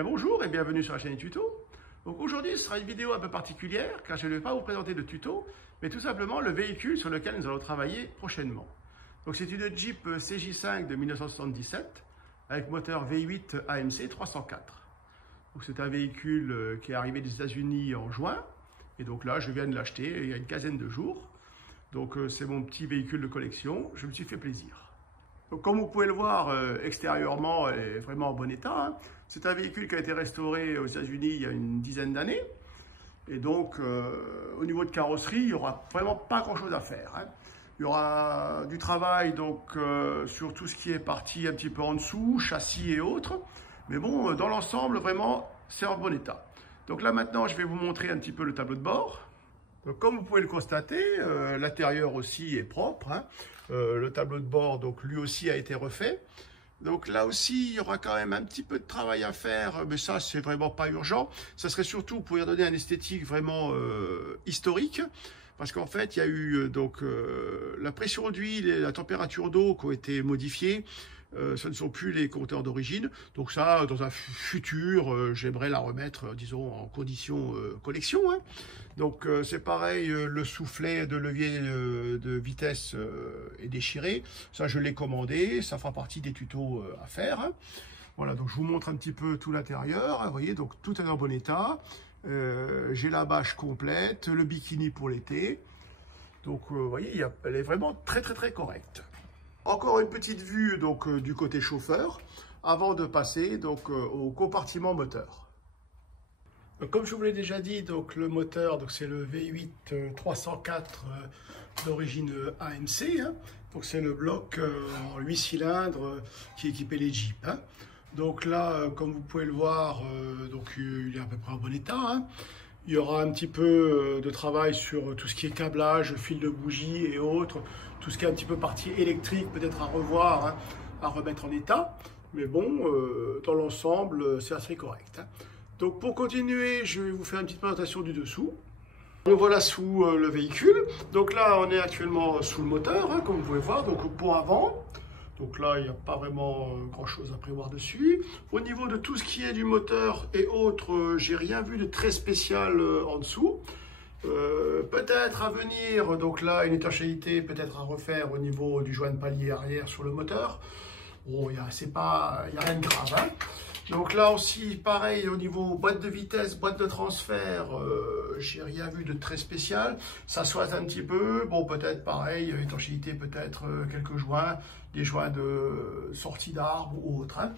bien bonjour et bienvenue sur la chaîne Tuto. Donc aujourd'hui ce sera une vidéo un peu particulière car je ne vais pas vous présenter de tuto, mais tout simplement le véhicule sur lequel nous allons travailler prochainement. Donc c'est une Jeep CJ5 de 1977 avec moteur V8 AMC 304. Donc c'est un véhicule qui est arrivé des États-Unis en juin et donc là je viens de l'acheter il y a une quinzaine de jours. Donc c'est mon petit véhicule de collection, je me suis fait plaisir. Donc, comme vous pouvez le voir, extérieurement, elle est vraiment en bon état. Hein. C'est un véhicule qui a été restauré aux États-Unis il y a une dizaine d'années. Et donc, au niveau de carrosserie, il n'y aura vraiment pas grand-chose à faire. Hein. Il y aura du travail donc, sur tout ce qui est parti un petit peu en dessous, châssis et autres. Mais bon, dans l'ensemble, vraiment, c'est en bon état. Donc là, maintenant, je vais vous montrer un petit peu le tableau de bord. Donc, comme vous pouvez le constater, l'intérieur aussi est propre. Hein. Le tableau de bord, donc lui aussi a été refait. Donc là aussi, il y aura quand même un petit peu de travail à faire, mais ça, c'est vraiment pas urgent. Ça serait surtout pour y donner un esthétique vraiment historique. Parce qu'en fait, il y a eu la pression d'huile et la température d'eau qui ont été modifiées. Ce ne sont plus les compteurs d'origine. Donc ça, dans un futur, j'aimerais la remettre, disons, en condition collection. Hein. Donc c'est pareil, le soufflet de levier de vitesse est déchiré. Ça, je l'ai commandé. Ça fera partie des tutos à faire. Hein. Voilà, donc je vous montre un petit peu tout l'intérieur. Vous voyez, donc tout est en bon état. J'ai la bâche complète, le bikini pour l'été. Donc vous voyez, elle est vraiment très correcte. Encore une petite vue donc, du côté chauffeur avant de passer donc, au compartiment moteur. Donc, comme je vous l'ai déjà dit, donc, le moteur c'est le V8 304 d'origine AMC. Hein. Donc c'est le bloc en 8 cylindres qui équipait les Jeeps. Hein. Donc là, comme vous pouvez le voir, donc, il est à peu près en bon état. Hein. Il y aura un petit peu de travail sur tout ce qui est câblage, fil de bougie et autres, tout ce qui est un petit peu partie électrique, peut-être à revoir, hein, à remettre en état. Mais bon, dans l'ensemble, c'est assez correct. Hein. Donc pour continuer, je vais vous faire une petite présentation du dessous. Nous voilà sous le véhicule. Donc là, on est actuellement sous le moteur, hein, comme vous pouvez voir, donc au pont avant. Donc là, il n'y a pas vraiment grand-chose à prévoir dessus. Au niveau de tout ce qui est du moteur et autres, j'ai rien vu de très spécial en dessous. Peut-être à venir, donc là, une étanchéité peut-être à refaire au niveau du joint de palier arrière sur le moteur. Bon, il n'y a rien de grave. Hein. Donc là aussi, pareil, au niveau boîte de vitesse, boîte de transfert, j'ai rien vu de très spécial. Ça soit un petit peu, bon peut-être pareil, étanchéité peut-être quelques joints, des joints de sortie d'arbre ou autre. Hein.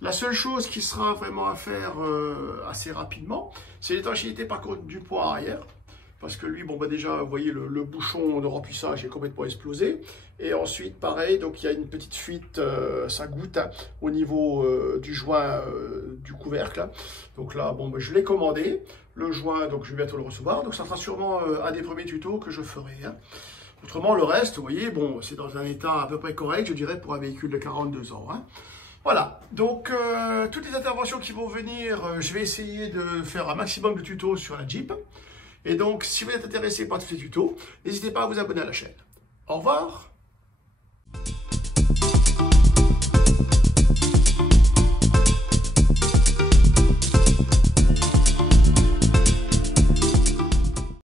La seule chose qui sera vraiment à faire assez rapidement, c'est l'étanchéité par contre du pont arrière. Parce que lui, bon, bah déjà, vous voyez, le bouchon de remplissage est complètement explosé. Et ensuite, pareil, donc il y a une petite fuite, ça goutte hein, au niveau du joint du couvercle. Hein. Donc là, bon, bah, je l'ai commandé. Le joint, donc je vais bientôt le recevoir. Donc ça sera sûrement un des premiers tutos que je ferai. Hein. Autrement, le reste, vous voyez, bon, c'est dans un état à peu près correct, je dirais, pour un véhicule de 42 ans. Hein. Voilà, donc toutes les interventions qui vont venir, je vais essayer de faire un maximum de tutos sur la Jeep. Et donc, si vous êtes intéressé par tous ces tutos, n'hésitez pas à vous abonner à la chaîne. Au revoir!